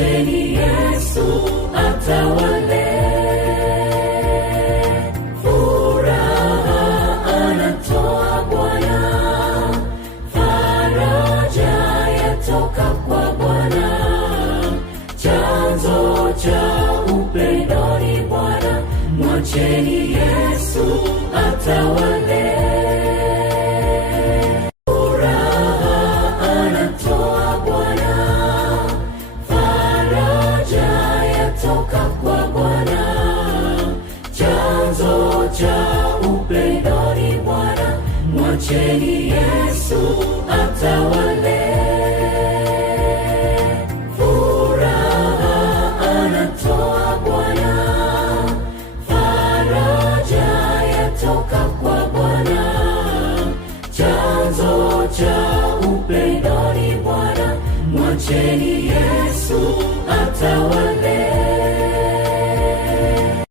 mwacheni Yesu atawale. Furaha anatoa Bwana, faraja yatoka kwa Bwana, chanzo cha upendo ni Bwana, mwacheni Yesu atawale. Mwacheni Yesu atawale. Furaha anatoa Bwana, faraja yatoka kwa Bwana, chanzo cha upendo ni Bwana, mwacheni Yesu atawale.